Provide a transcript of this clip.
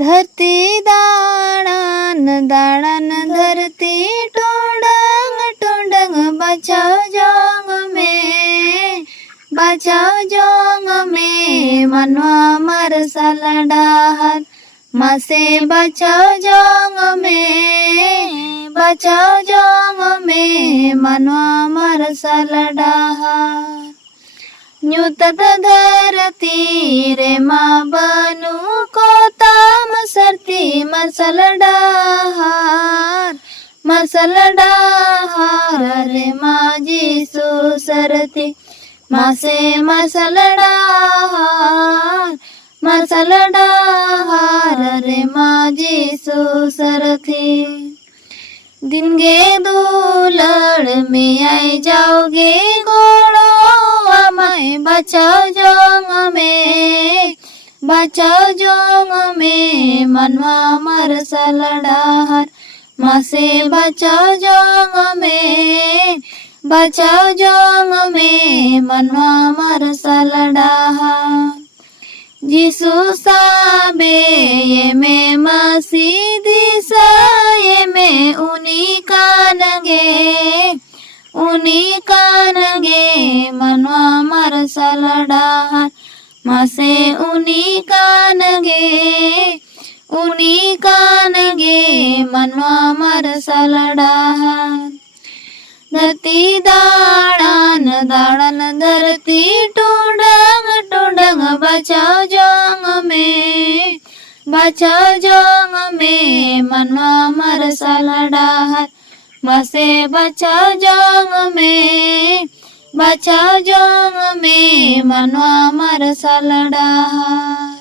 धरती दाड़न दाड़न धरती टोडंग टोडंग बचाओ जोंग में मनवा मरसल डाहर मासे बचाओ जोंग में मनवा मरसल डाहर न्यूतत धरती रे माँ बनू को ताम सरती मसल डाहार रे माँ जीसु सरती माँ से मसल डाहार रे माँ जीसु सरती दिन गे दूलड़ में आई जाओगे घोड़ो मैं बचाओ जोंग में मनवा मरसल डाहर माँ से बचाओ जोंग में मनवा मरसल डाहर जिसु साबे ये में मसीदी सा ये में उन्हीं कानगे मनवा मरसल डाहर माँ से उन्हीं कानगे मनवा मरसल डाहर धरती दाड़न दाड़न धरती टूडंग टूडंग बचाओ जोंग में मनवा मरसल डाहर माँ से बचाओ जोंग में मनवा मरसल डाहर।